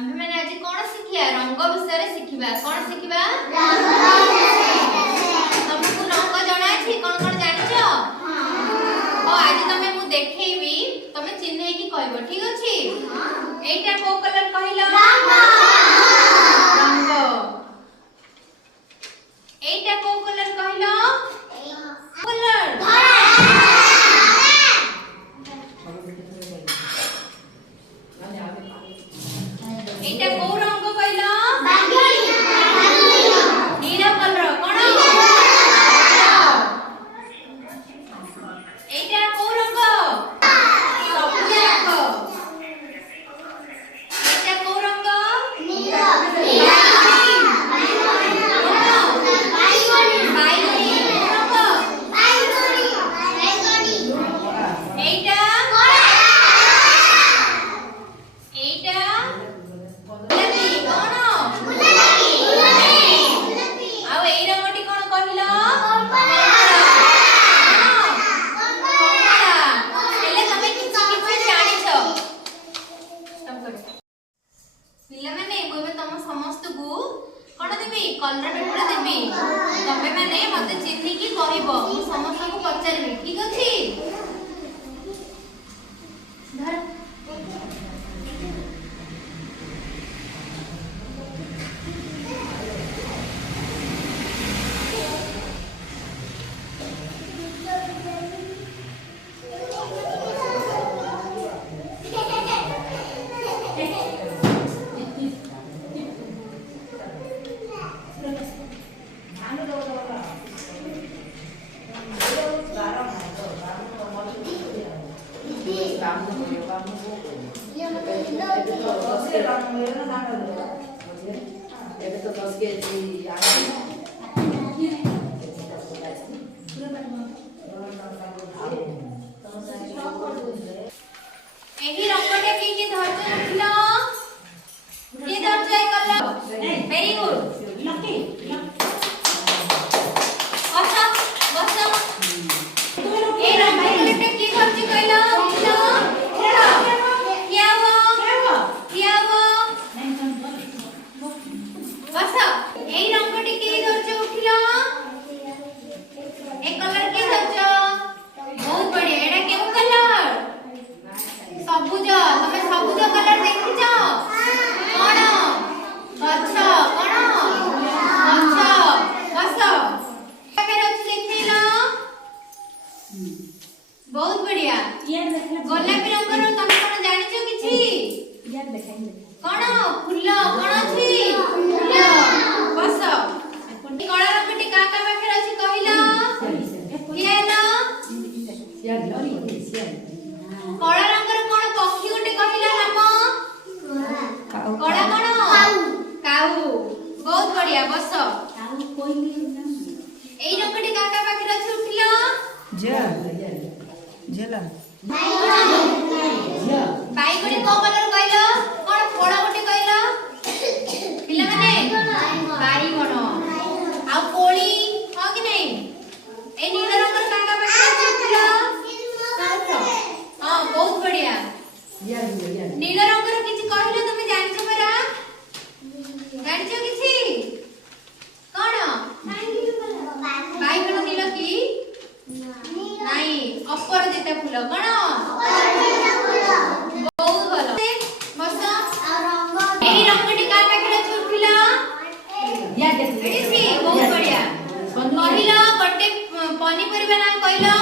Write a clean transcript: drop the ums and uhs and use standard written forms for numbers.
आम्भे माने आज कोन शिखिया रंग विषय शिखिबा कोन शिखिबा तुमको रंग जणा अछि कोन कोन जानिछो हां आज तमे मु देखैबी तमे चिन्है की कहबो ठीक अछि एटा को कलर कहिलो रंग एटा को कलर कहिलो कलर एटा को रंग कहिलो नीला कलर कोन एटा को रंग सबुज रंग एटा को रंग नीला कलर पेपर देबी तबे माने मते चिन्ही की कहबो मु समस्त को पचारबी ठीक अछि धर एही रंगटे की धरज उठिलो के धरज कल वेरी गुड लकी अच्छा बस ए रंगटे की धरज कइलो उठिलो क्या वो बस एही रंगटे की धरज उठिलो ए कलर के धरज बहुत बढ़िया एटा केउ कलर सबुज तमे सबुज कलर देखिछ कोन गछ कोन गछ बस केर अछि देखिलो बहुत बढ़िया गोलापी रंग रो तमे कोन जानिछ किछि यार देखाई कोन फूल कोन अछि फूल बस कळा रंगटी काका पाखेर अछि कहिला कियाला सिया लरी सिया कळा रंगर कोन पक्षी गोटे कहिला नाम कळा कोन काऊ बहुत बढ़िया बस काऊ कोइली एई रंगटी काका पाखेर अछि उठिलो जेला बाई गोटे को कलर कहिलो कोन फोड़ा गोटे कहिलो पिला माने बाई कोन आ कोली हो कि नहीं ए नीला रंगर काका पाखेर अछि उठिलो हां बहुत बढ़िया नीला रंगर किछि कहिलो तमे जानिछ परा जानिछ किछि कोन बाई कोन नीला की नहीं अपराजिता फूल कोन बहुत भलो बस एही रंगटी का पाखेर अछि उठिलो या देखि बहुत बढ़िया कहिलो गोटे पनी परिबा नाम कहिलो